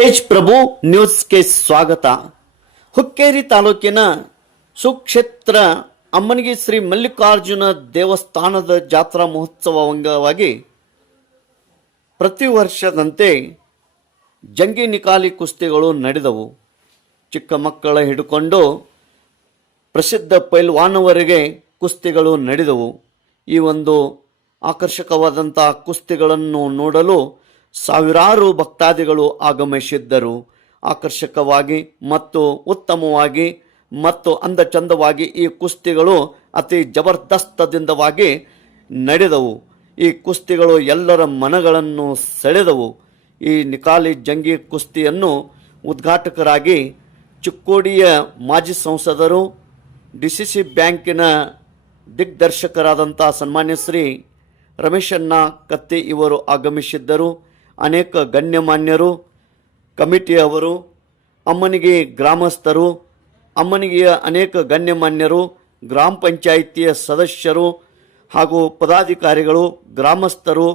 ತೇಜ್ ಪ್ರಭು ನ್ಯೂಸ್ಗೆ ಸ್ವಾಗತ. ಹುಕ್ಕೇರಿ ತಾಲೂಕಿನ ಸುಕ್ಷೇತ್ರ ಅಮ್ಮನಿಗೆ ಶ್ರೀ ಮಲ್ಲಿಕಾರ್ಜುನ ದೇವಸ್ಥಾನದ ಜಾತ್ರಾ ಮಹೋತ್ಸವ ಅಂಗವಾಗಿ ಪ್ರತಿ ವರ್ಷದಂತೆ ಜಂಗಿ ನಿಕಾಲಿ ಕುಸ್ತಿಗಳು ನಡೆದವು. ಚಿಕ್ಕ ಮಕ್ಕಳ ಹಿಡ್ಕೊಂಡು ಪ್ರಸಿದ್ಧ ಪೈಲ್ವಾನವರೆಗೆ ಕುಸ್ತಿಗಳು ನಡೆದವು. ಈ ಒಂದು ಆಕರ್ಷಕವಾದಂಥ ಕುಸ್ತಿಗಳನ್ನು ನೋಡಲು ಸಾವಿರಾರು ಭಕ್ತಾದಿಗಳು ಆಗಮಿಸಿದ್ದರು. ಆಕರ್ಷಕವಾಗಿ ಮತ್ತು ಉತ್ತಮವಾಗಿ ಮತ್ತು ಅಂದ ಚಂದವಾಗಿ ಈ ಕುಸ್ತಿಗಳು ಅತಿ ಜಬರ್ದಸ್ತದಿಂದವಾಗಿ ನಡೆದವು. ಈ ಕುಸ್ತಿಗಳು ಎಲ್ಲರ ಮನಗಳನ್ನು ಸೆಳೆದವು. ಈ ನಿಕಾಲಿ ಜಂಗಿ ಕುಸ್ತಿಯನ್ನು ಉದ್ಘಾಟಕರಾಗಿ ಚಿಕ್ಕೋಡಿಯ ಮಾಜಿ ಸಂಸದರು ಡಿ ಸಿ ಸಿ ಬ್ಯಾಂಕಿನ ದಿಗ್ದರ್ಶಕರಾದಂಥ ಸನ್ಮಾನ್ಯ ಶ್ರೀ ರಮೇಶಣ್ಣ ಕತ್ತಿ ಇವರು ಆಗಮಿಸಿದ್ದರು. ಅನೇಕ ಗಣ್ಯಮಾನ್ಯರು, ಕಮಿಟಿಯವರು, ಅಮ್ಮನಿಗೆ ಗ್ರಾಮಸ್ಥರು, ಅಮ್ಮನಿಗೆಯ ಅನೇಕ ಗಣ್ಯಮಾನ್ಯರು, ಗ್ರಾಮ ಪಂಚಾಯಿತಿಯ ಸದಸ್ಯರು ಹಾಗೂ ಪದಾಧಿಕಾರಿಗಳು, ಗ್ರಾಮಸ್ಥರು,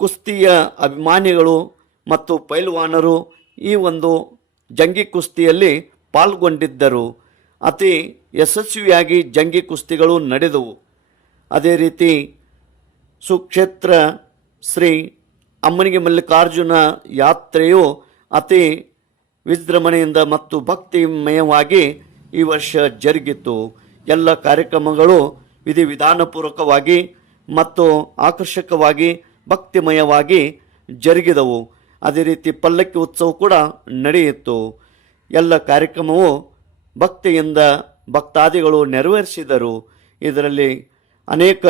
ಕುಸ್ತಿಯ ಅಭಿಮಾನಿಗಳು ಮತ್ತು ಪೈಲ್ವಾನರು ಈ ಒಂದು ಜಂಗಿ ಕುಸ್ತಿಯಲ್ಲಿ ಪಾಲ್ಗೊಂಡಿದ್ದರು. ಅತಿ ಯಶಸ್ವಿಯಾಗಿ ಜಂಗಿ ಕುಸ್ತಿಗಳು ನಡೆದವು. ಅದೇ ರೀತಿ ಸುಕ್ಷೇತ್ರ ಶ್ರೀ ಅಮ್ಮನಿಗೆ ಮಲ್ಲಿಕಾರ್ಜುನ ಯಾತ್ರೆಯು ಅತಿ ವಿಜೃಂಭಣೆಯಿಂದ ಮತ್ತು ಭಕ್ತಿಮಯವಾಗಿ ಈ ವರ್ಷ ಜರುಗಿತು. ಎಲ್ಲ ಕಾರ್ಯಕ್ರಮಗಳು ವಿಧಿವಿಧಾನಪೂರ್ವಕವಾಗಿ ಮತ್ತು ಆಕರ್ಷಕವಾಗಿ, ಭಕ್ತಿಮಯವಾಗಿ ಜರುಗಿದವು. ಅದೇ ರೀತಿ ಪಲ್ಲಕ್ಕಿ ಉತ್ಸವ ಕೂಡ ನಡೆಯಿತು. ಎಲ್ಲ ಕಾರ್ಯಕ್ರಮವು ಭಕ್ತಿಯಿಂದ ಭಕ್ತಾದಿಗಳು ನೆರವೇರಿಸಿದರು. ಇದರಲ್ಲಿ ಅನೇಕ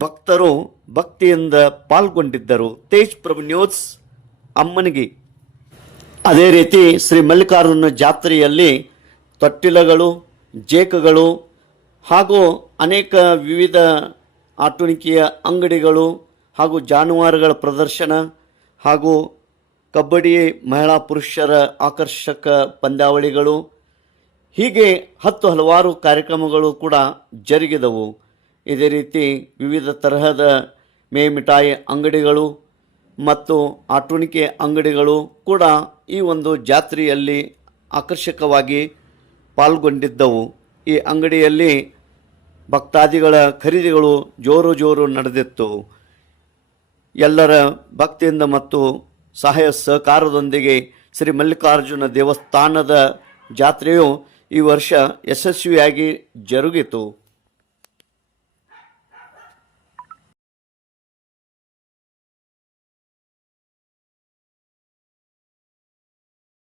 ಭಕ್ತರು ಭಕ್ತಿಯಿಂದ ಪಾಲ್ಗೊಂಡಿದ್ದರು. ತೇಜ್ ಪ್ರಭು ನ್ಯೂಸ್, ಅಮ್ಮನಿಗೆ. ಅದೇ ರೀತಿ ಶ್ರೀ ಮಲ್ಲಿಕಾರ್ಜುನ ಜಾತ್ರೆಯಲ್ಲಿ ತೊಟ್ಟಿಲಗಳು, ಜೇಕಗಳು ಹಾಗೂ ಅನೇಕ ವಿವಿಧ ಆಟುಣಿಕೆಯ ಅಂಗಡಿಗಳು ಹಾಗೂ ಜಾನುವಾರುಗಳ ಪ್ರದರ್ಶನ ಹಾಗೂ ಕಬಡ್ಡಿ ಮಹಿಳಾ ಪುರುಷರ ಆಕರ್ಷಕ ಪಂದ್ಯಾವಳಿಗಳು ಹೀಗೆ ಹತ್ತು ಹಲವಾರು ಕಾರ್ಯಕ್ರಮಗಳು ಕೂಡ ಜರುಗಿದವು. ಇದೇ ರೀತಿ ವಿವಿಧ ತರಹದ ಮೇ ಮಿಠಾಯಿ ಅಂಗಡಿಗಳು ಮತ್ತು ಆಟುಣಿಕೆ ಅಂಗಡಿಗಳು ಕೂಡ ಈ ಒಂದು ಜಾತ್ರೆಯಲ್ಲಿ ಆಕರ್ಷಕವಾಗಿ ಪಾಲ್ಗೊಂಡಿದ್ದವು. ಈ ಅಂಗಡಿಯಲ್ಲಿ ಭಕ್ತಾದಿಗಳ ಖರೀದಿಗಳು ಜೋರು ಜೋರು ನಡೆದಿತ್ತು. ಎಲ್ಲರ ಭಕ್ತಿಯಿಂದ ಮತ್ತು ಸಹಾಯ ಸಹಕಾರದೊಂದಿಗೆ ಶ್ರೀ ಮಲ್ಲಿಕಾರ್ಜುನ ದೇವಸ್ಥಾನದ ಜಾತ್ರೆಯು ಈ ವರ್ಷ ಯಶಸ್ವಿಯಾಗಿ ಜರುಗಿತು.